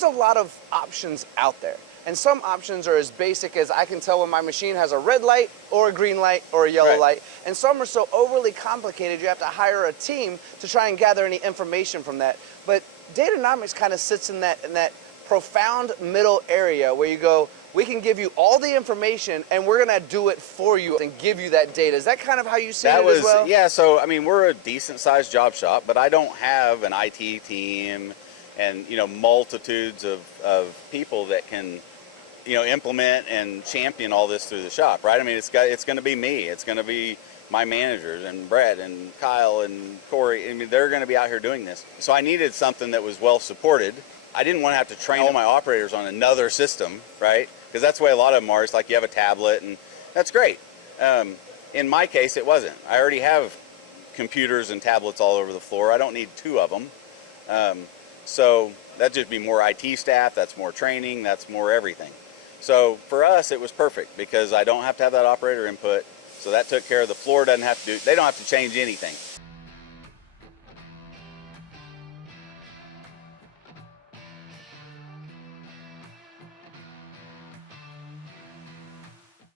there's a lot of options out there. And some options are as basic as I can tell when my machine has a red light or a green light or a yellow light. And some are so overly complicated you have to hire a team to try and gather any information from that. But Datanomix kind of sits in that profound middle area where you go, we can give you all the information and we're going to do it for you and give you that data. Is that kind of how you see it as well? Yeah, so I mean, we're a decent sized job shop, but I don't have an IT team and, you know, multitudes of people that can, you know, implement and champion all this through the shop, right? I mean, it's going to be me. It's going to be my managers and Brett and Kyle and Corey. I mean, they're going to be out here doing this. So I needed something that was well supported. I didn't want to have to train all my operators on another system, right? Because that's the way a lot of them are. It's like you have a tablet, and that's great. In my case, it wasn't. I already have computers and tablets all over the floor. I don't need two of them. So that'd just be more IT staff. That's more training. That's more everything. So for us, it was perfect because I don't have to have that operator input. So that took care of the floor. Doesn't have to do. They don't have to change anything.